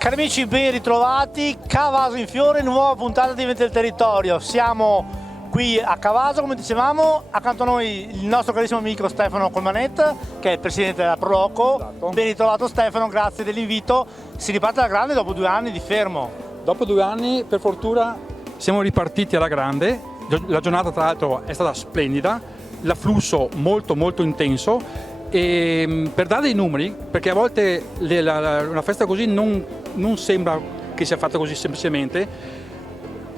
Cari amici, ben ritrovati, Cavaso in Fiore, nuova puntata di Venti del Territorio. Siamo qui a Cavaso, come dicevamo, accanto a noi il nostro carissimo amico Stefano Colmanet, che è il presidente della Proloco. Esatto. Ben ritrovato Stefano, grazie dell'invito. Si riparte alla grande dopo 2 anni di fermo. Dopo 2 anni, per fortuna, siamo ripartiti alla grande. La giornata, tra l'altro, è stata splendida, l'afflusso molto intenso. E per dare dei numeri, perché a volte una festa così non sembra che sia fatta così semplicemente,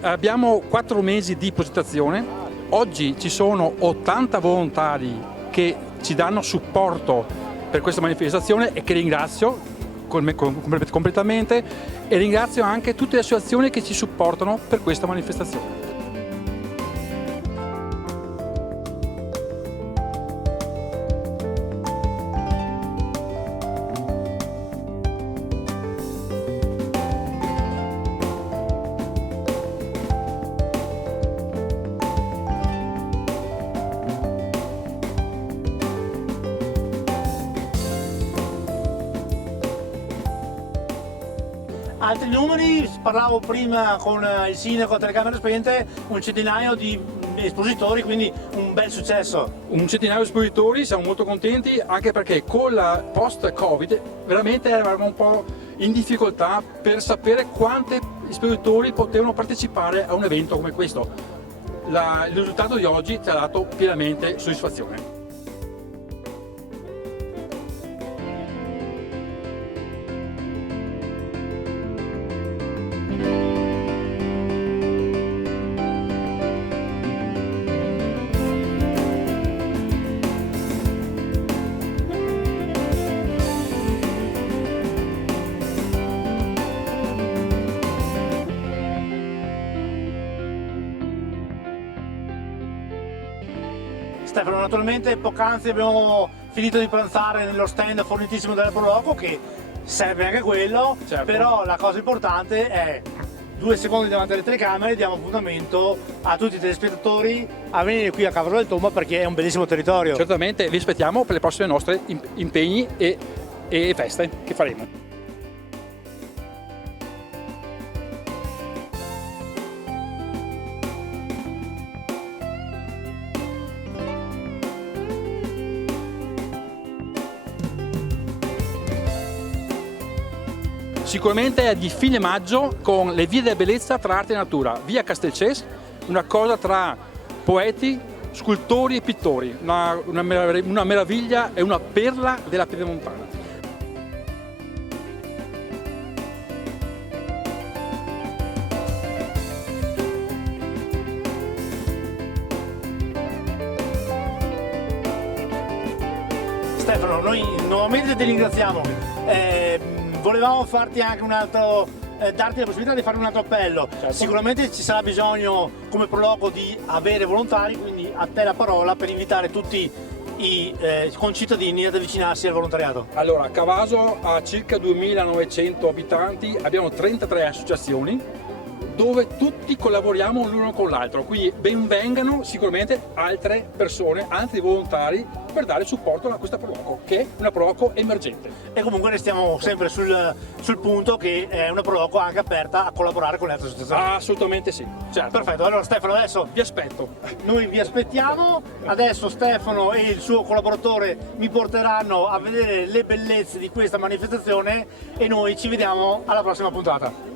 abbiamo 4 mesi di progettazione. Oggi ci sono 80 volontari che ci danno supporto per questa manifestazione e che ringrazio completamente, e ringrazio anche tutte le associazioni che ci supportano per questa manifestazione. Altri numeri, parlavo prima con il sindaco a telecamere spente, un centinaio di espositori, quindi un bel successo. Un centinaio di espositori, siamo molto contenti, anche perché con la post-Covid veramente eravamo un po' in difficoltà per sapere quanti espositori potevano partecipare a un evento come questo. Il risultato di oggi ci ha dato pienamente soddisfazione. Stefano, naturalmente poc'anzi abbiamo finito di pranzare nello stand fornitissimo della Proloco, che serve anche quello, certo. Però la cosa importante è 2 secondi davanti alle telecamere, diamo appuntamento a tutti i telespettatori a venire qui a Cavaso del Tomba perché è un bellissimo territorio. Certamente vi aspettiamo per le prossime nostre impegni e feste che faremo. Sicuramente è di fine maggio con le vie della bellezza tra arte e natura, via Castelcese, una cosa tra poeti, scultori e pittori, una meraviglia e una perla della Piedemontana. Stefano, noi nuovamente ti ringraziamo. Volevamo farti anche darti la possibilità di fare un altro appello. Certo. Sicuramente ci sarà bisogno come Proloco di avere volontari, quindi a te la parola per invitare tutti i concittadini ad avvicinarsi al volontariato. Allora, Cavaso ha circa 2900 abitanti, abbiamo 33 associazioni dove tutti collaboriamo l'uno con l'altro, quindi benvengano sicuramente altre persone, altri volontari per dare supporto a questa Proloco, che è una Proloco emergente. E comunque restiamo sempre sul punto che è una Proloco anche aperta a collaborare con le altre associazioni. Assolutamente sì, certo. Perfetto, allora Stefano, adesso Vi aspetto. noi vi aspettiamo, adesso Stefano e il suo collaboratore mi porteranno a vedere le bellezze di questa manifestazione e noi ci vediamo alla prossima puntata.